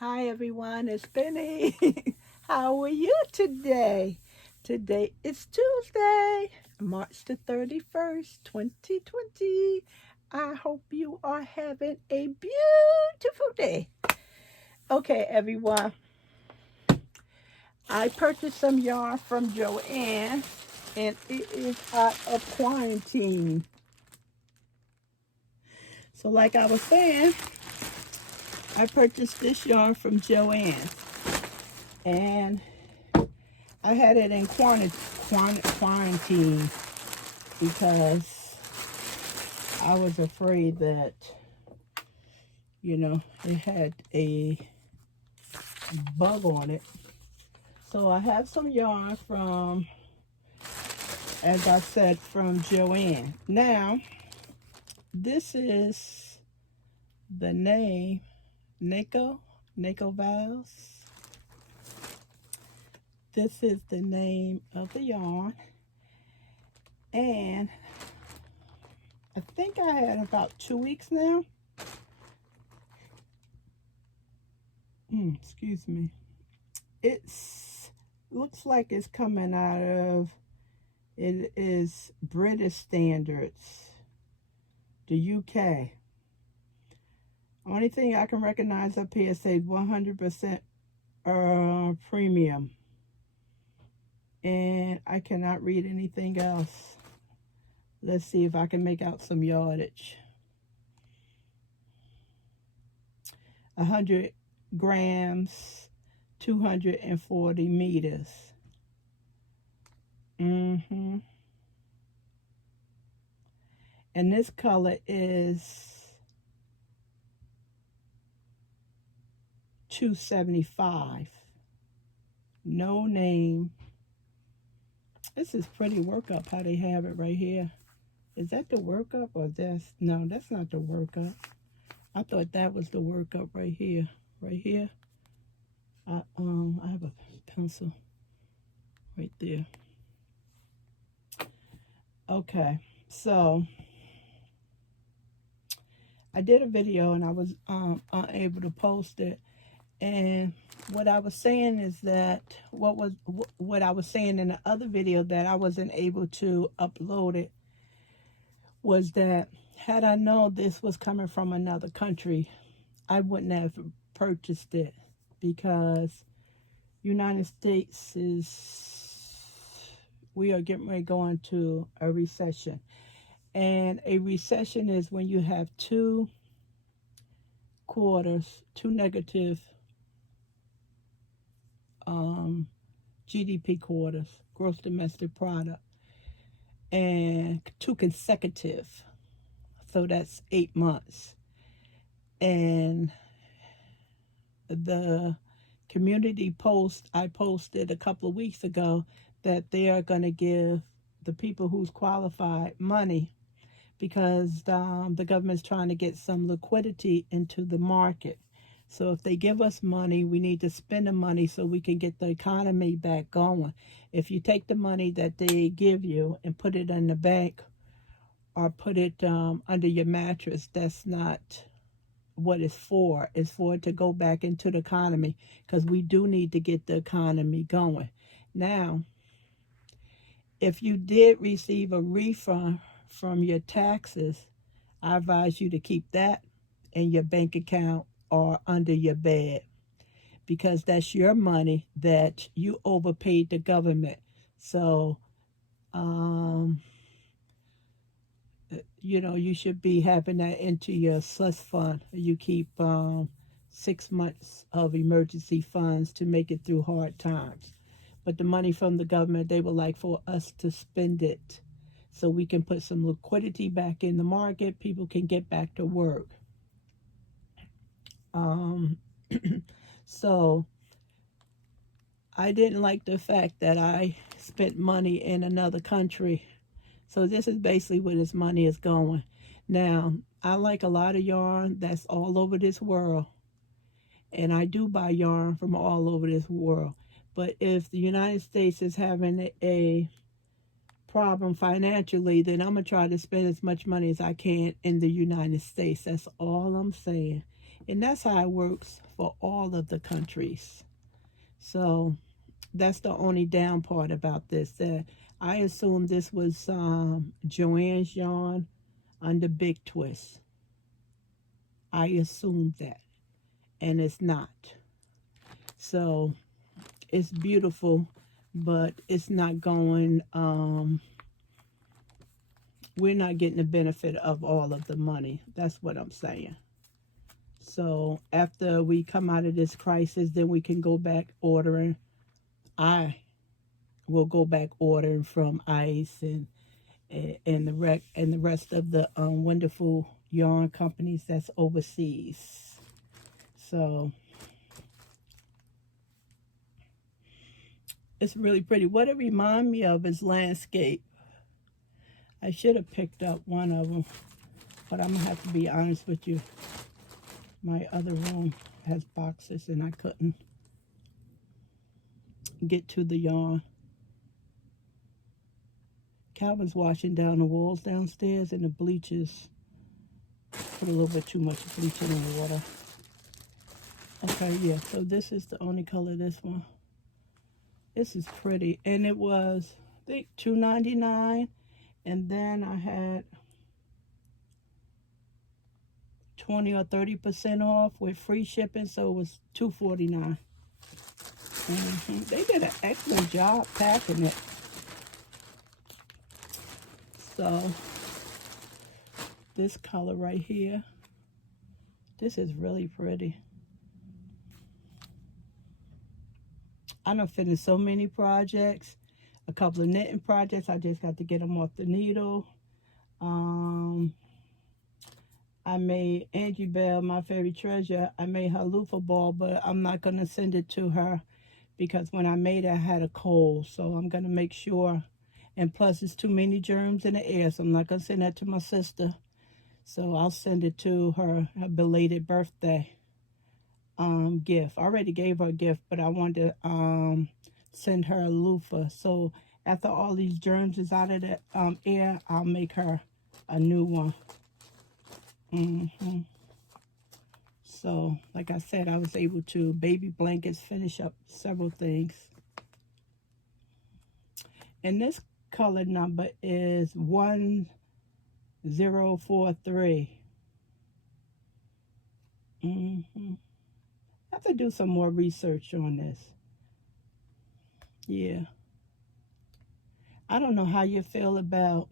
Hi everyone, it's Penny. How are you today? Today is Tuesday, March the 31st, 2020. I hope you are having a beautiful day. Okay, everyone. I purchased some yarn from JoAnn and it is out of quarantine. So like I was saying, I purchased this yarn from JoAnn and I had it in quarantine because I was afraid that, it had a bug on it. So I have some yarn from, as I said, from JoAnn. Now, this is the name, Nako Vals. This is the name of the yarn. And I think I had about 2 weeks now. Excuse me. It's looks like it's coming out of, it is British standards, the UK. Only thing I can recognize up here says 100% premium, and I cannot read anything else. Let's see if I can make out some yardage. 100 grams, 240 meters. And this color is 275. No name. This is pretty workup how they have it right here. Is that the workup or no, that's not the workup. I thought that was the workup right here. Right here. I have a pencil right there. Okay, so I did a video and I was unable to post it. And what I was saying is that what I was saying in the other video that I wasn't able to upload it was that had I known this was coming from another country, I wouldn't have purchased it, because United States we are getting ready to go into a recession. And a recession is when you have two negative GDP quarters, gross domestic product, and two consecutive. So that's 8 months. And the community post I posted a couple of weeks ago that they are going to give the people who's qualified money, because the government's trying to get some liquidity into the market. So if they give us money, we need to spend the money so we can get the economy back going. If you take the money that they give you and put it in the bank or put it under your mattress, that's not what it's for. It's for it to go back into the economy, because we do need to get the economy going. Now, if you did receive a refund from your taxes, I advise you to keep that in your bank account or under your bed, because that's your money that you overpaid the government. So, you should be having that into your slush fund. You keep 6 months of emergency funds to make it through hard times. But the money from the government, they would like for us to spend it so we can put some liquidity back in the market. People can get back to work. So I didn't like the fact that I spent money in another country. So this is basically where this money is going. Now, I like a lot of yarn that's all over this world. And I do buy yarn from all over this world. But if the United States is having a problem financially, then I'm going to try to spend as much money as I can in the United States. That's all I'm saying. And that's how it works for all of the countries. So that's the only down part about this. That I assumed this was JoAnn's yarn under Big Twist. I assumed that, and it's not. So it's beautiful, but it's not going. We're not getting the benefit of all of the money. That's what I'm saying. So after we come out of this crisis, then we can go back ordering. I will go back ordering from ICE and the rest of the wonderful yarn companies that's overseas. So it's really pretty. What it reminds me of is landscape. I should have picked up one of them, but I'm gonna have to be honest with you. My other room has boxes and I couldn't get to the yarn. Calvin's washing down the walls downstairs and the bleachers. Put a little bit too much bleach in the water. Okay, yeah, so this is the only color, this one. This is pretty. And it was, I think, $2.99. And then I had 20 or 30% off with free shipping, so it was $2.49. They did an excellent job packing it. So this color right here, this is really pretty. I done finished so many projects, a couple of knitting projects. I just got to get them off the needle. I made Angie Bell, my favorite treasure. I made her loofah ball, but I'm not going to send it to her because when I made it, I had a cold. So I'm going to make sure. And plus, it's too many germs in the air, so I'm not going to send that to my sister. So I'll send it to her belated birthday gift. I already gave her a gift, but I wanted to send her a loofah. So after all these germs is out of the air, I'll make her a new one. So, like I said, I was able to baby blankets, finish up several things. And this color number is 1043. I have to do some more research on this. Yeah. I don't know how you feel about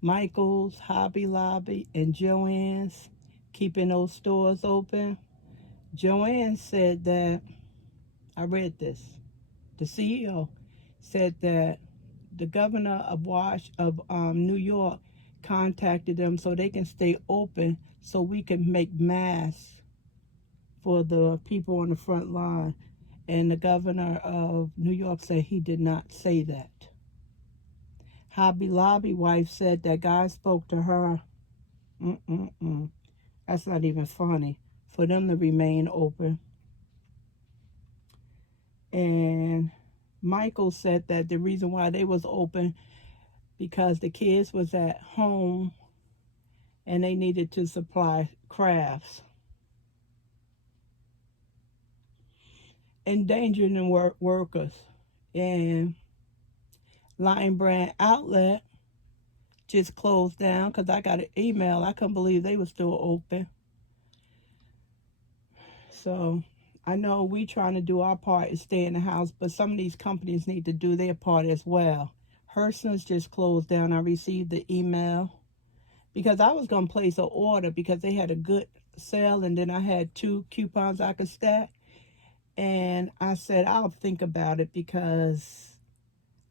Michael's, Hobby Lobby, and JoAnn's keeping those stores open. JoAnn said that, I read this, the CEO said that the governor of New York contacted them so they can stay open so we can make masks for the people on the front line. And the governor of New York said he did not say that. Hobby Lobby wife said that guy spoke to her. That's not even funny for them to remain open. And Michael said that the reason why they was open because the kids was at home and they needed to supply crafts. Endangering the workers. And Lion Brand Outlet just closed down because I got an email. I couldn't believe they were still open. So I know we trying to do our part and stay in the house, but some of these companies need to do their part as well. Herson's just closed down. I received the email because I was going to place an order because they had a good sale and then I had 2 coupons I could stack. And I said, I'll think about it because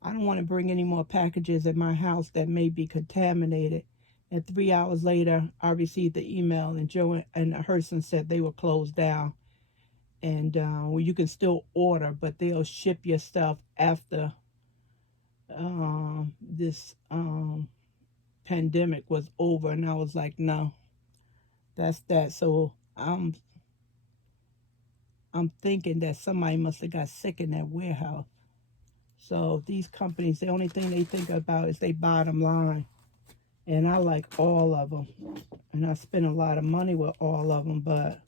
I don't want to bring any more packages in my house that may be contaminated. And 3 hours later, I received the email and Joe and Herson said they were closed down. And well, you can still order, but they'll ship your stuff after this pandemic was over. And I was like, no, that's that. So I'm thinking that somebody must have got sick in that warehouse. So these companies, the only thing they think about is their bottom line. And I like all of them. And I spend a lot of money with all of them, but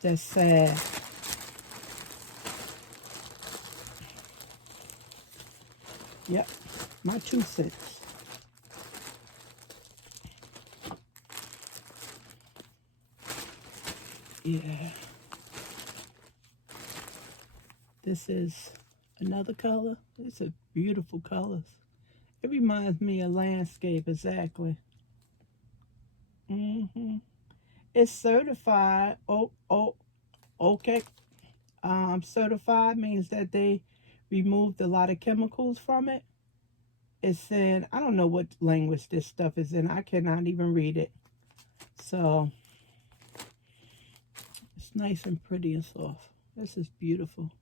that's sad. Yep, my 2 cents. Yeah. This is another color. It's a beautiful colors. It reminds me of landscape, exactly. It's certified. Oh, okay. Certified means that they removed a lot of chemicals from it. It's in, I don't know what language this stuff is in. I cannot even read it. So, it's nice and pretty and soft. This is beautiful.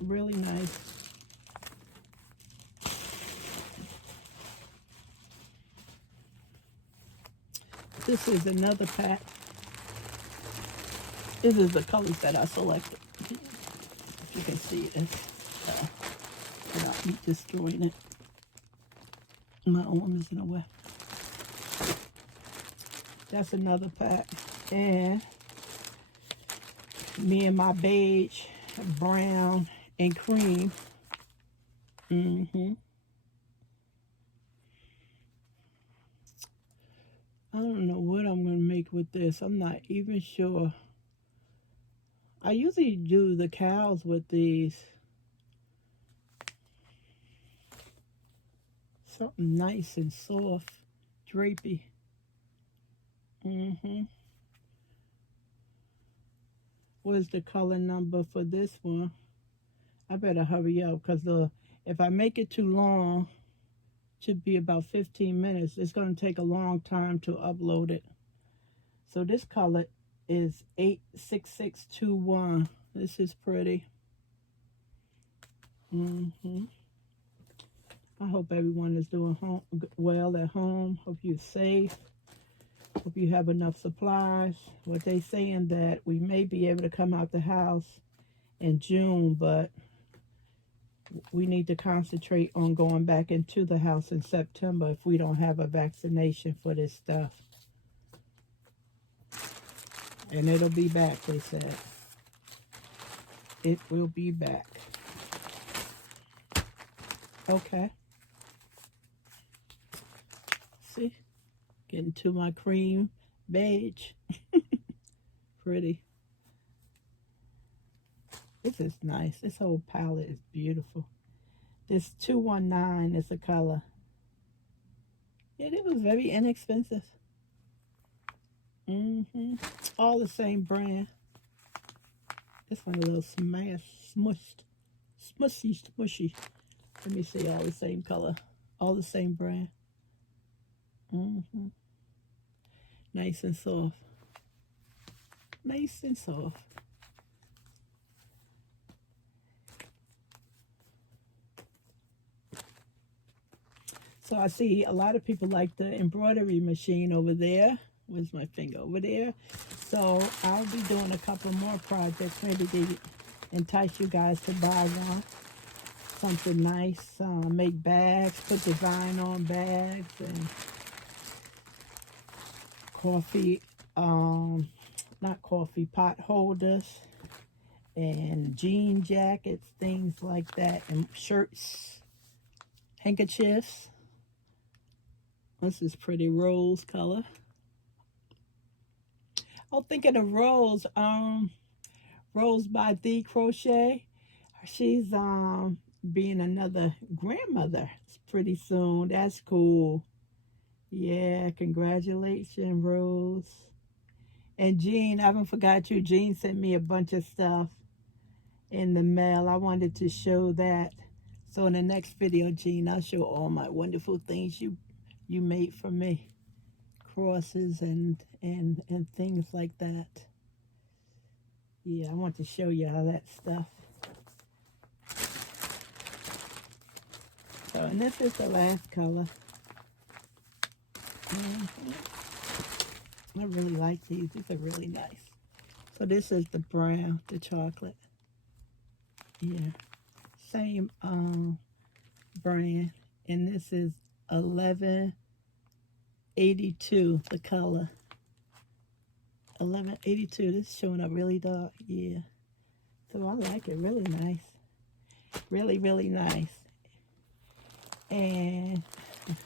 Really nice. This is another pack. This is the colors that I selected. If you can see it, without me destroying it. My arm is in the way. That's another pack. And me and my beige, brown, and cream. I don't know what I'm going to make with this. I'm not even sure. I usually do the cows with these. Something nice and soft, drapey. What is the color number for this one? I better hurry up because if I make it too long, it should be about 15 minutes. It's going to take a long time to upload it. So this color is 86621. This is pretty. I hope everyone is doing well at home. Hope you're safe. Hope you have enough supplies. What they saying that we may be able to come out the house in June, but we need to concentrate on going back into the house in September if we don't have a vaccination for this stuff. And it'll be back, they said. It will be back. Okay. See? Getting to my cream beige. Pretty. This is nice. This whole palette is beautiful. This 219 is the color. Yeah, it was very inexpensive. All the same brand. This one a little smushed. Smushy. Let me see, all the same color. All the same brand. Nice and soft. Nice and soft. So I see a lot of people like the embroidery machine over there. Where's my finger? Over there. So I'll be doing a couple more projects, maybe to entice you guys to buy one. Something nice. Make bags, put design on bags, and coffee, not coffee, pot holders, and jean jackets, things like that, and shirts, handkerchiefs. This is pretty rose color. Oh, thinking of Rose, Rose by The Crochet. She's being another grandmother pretty soon. That's cool. Yeah, congratulations, Rose. And Jean, I haven't forgot you. Jean sent me a bunch of stuff in the mail. I wanted to show that. So in the next video, Jean, I'll show all my wonderful things you made for me. Crosses and things like that. Yeah, I want to show you all that stuff. So, and this is the last color. I really like these. These are really nice. So this is the brown, the chocolate. Yeah. Same brand, and this is 1182, the color. 1182. This is showing up really dark. Yeah. So I like it. Really nice. Really, really nice. And a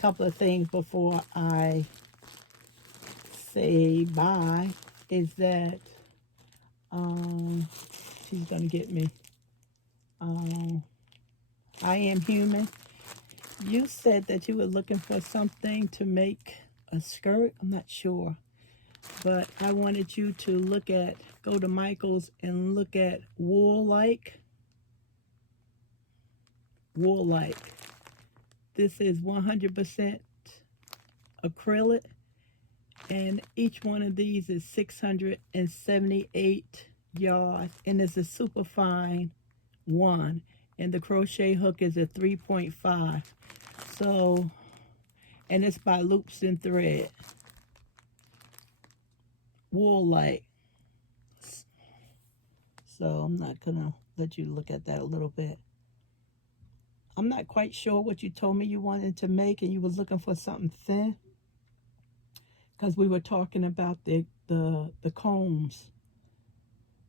couple of things before I say bye is that she's gonna get me. I Am Human. You said that you were looking for something to make a skirt. I'm not sure. But I wanted you to go to Michael's and look at Wool-like. Wool-like. This is 100% acrylic. And each one of these is 678 yards. And it's a super fine one. And the crochet hook is a 3.5. So, and it's by Loops and Thread. Wool-like. So I'm not gonna let you look at that a little bit. I'm not quite sure what you told me you wanted to make, and you was looking for something thin, because we were talking about the combs,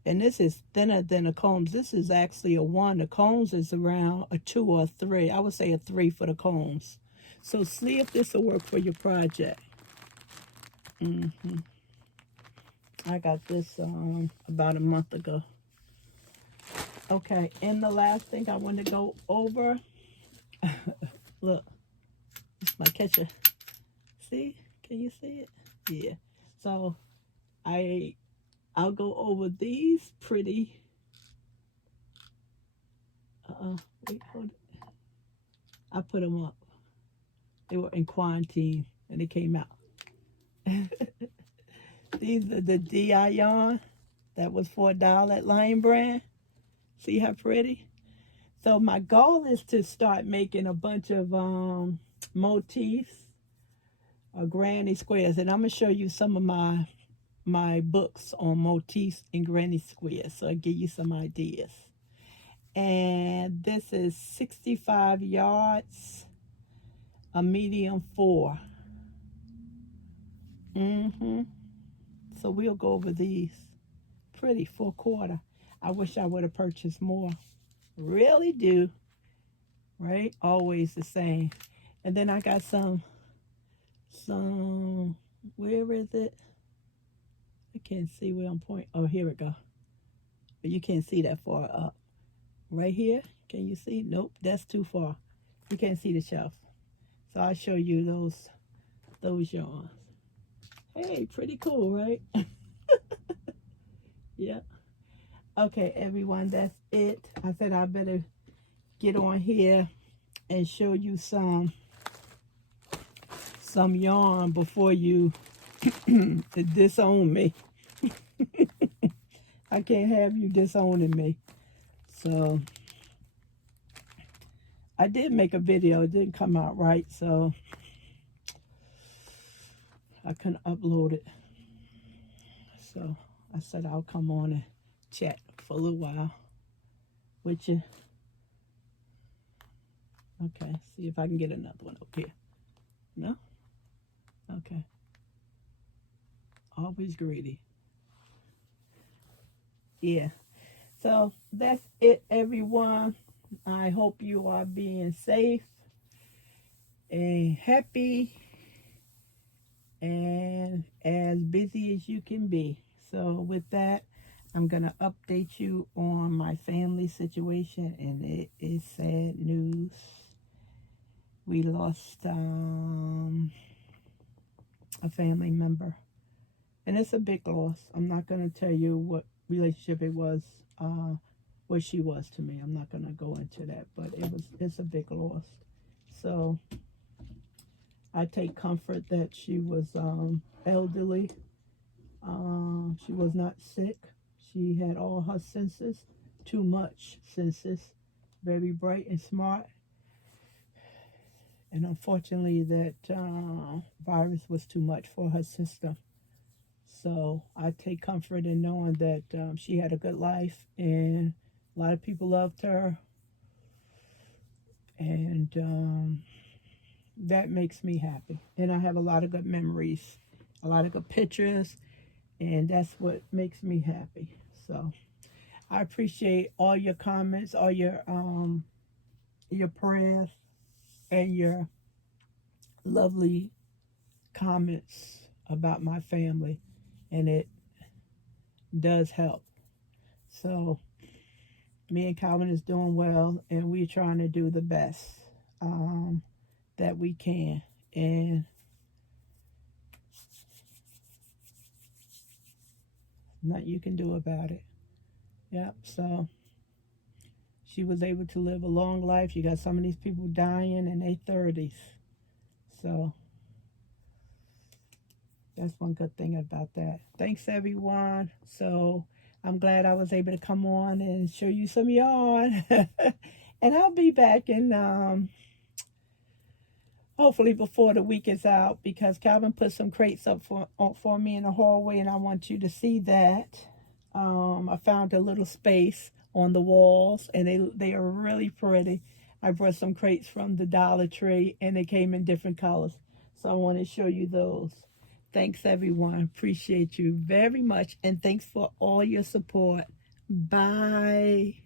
and this is thinner than the combs. This is actually a 1. The combs is around a 2 or a 3. I would say a 3 for the combs. So see if this will work for your project. I got this about a month ago. Okay, and the last thing I want to go over, look, it's my catcher. See? Can you see it? Yeah. So I'll go over these pretty. Wait, hold it. I put them up. They were in quarantine and they came out. These are the DI yarn. That was $4 at Lion Brand. See how pretty? So my goal is to start making a bunch of motifs or granny squares. And I'm going to show you some of my books on motifs and granny squares. So I'll give you some ideas. And this is 65 yards, a medium 4. So we'll go over these. Pretty, 4/4. I wish I would have purchased more. Really do. Right? Always the same. And then I got some, where is it? I can't see where I'm pointing. Oh, here we go. But you can't see that far up. Right here, can you see? Nope, that's too far. You can't see the shelf. So I'll show you those yarns. Hey, pretty cool, right? Yeah. Okay, everyone, that's it. I said I better get on here and show you some yarn before you disown me. I can't have you disowning me. So I did make a video. It didn't come out right, so I couldn't upload it. So I said I'll come on and chat for a little while with you. Okay, see if I can get another one up here. No? Okay. Always greedy. Yeah. So that's it, everyone. I hope you are being safe and happy and as busy as you can be. So with that, I'm going to update you on my family situation, and it is sad news. We lost a family member, and it's a big loss. I'm not going to tell you what relationship it was, what she was to me. I'm not going to go into that, but it's a big loss. So I take comfort that she was elderly. She was not sick. She had all her senses, too much senses, very bright and smart. And unfortunately, that virus was too much for her system. So I take comfort in knowing that she had a good life, and a lot of people loved her. And that makes me happy. And I have a lot of good memories, a lot of good pictures, and that's what makes me happy. So I appreciate all your comments, all your prayers, and your lovely comments about my family, and it does help. So me and Calvin is doing well, and we're trying to do the best um, that we can, and nothing you can do about it. Yep. So she was able to live a long life. You got some of these people dying in their 30s. So that's one good thing about that. Thanks, everyone. So I'm glad I was able to come on and show you some yarn. And I'll be back in hopefully before the week is out, because Calvin put some crates up for me in the hallway, and I want you to see that. I found a little space on the walls, and they are really pretty. I brought some crates from the Dollar Tree, and they came in different colors. So I want to show you those. Thanks, everyone. Appreciate you very much, and thanks for all your support. Bye.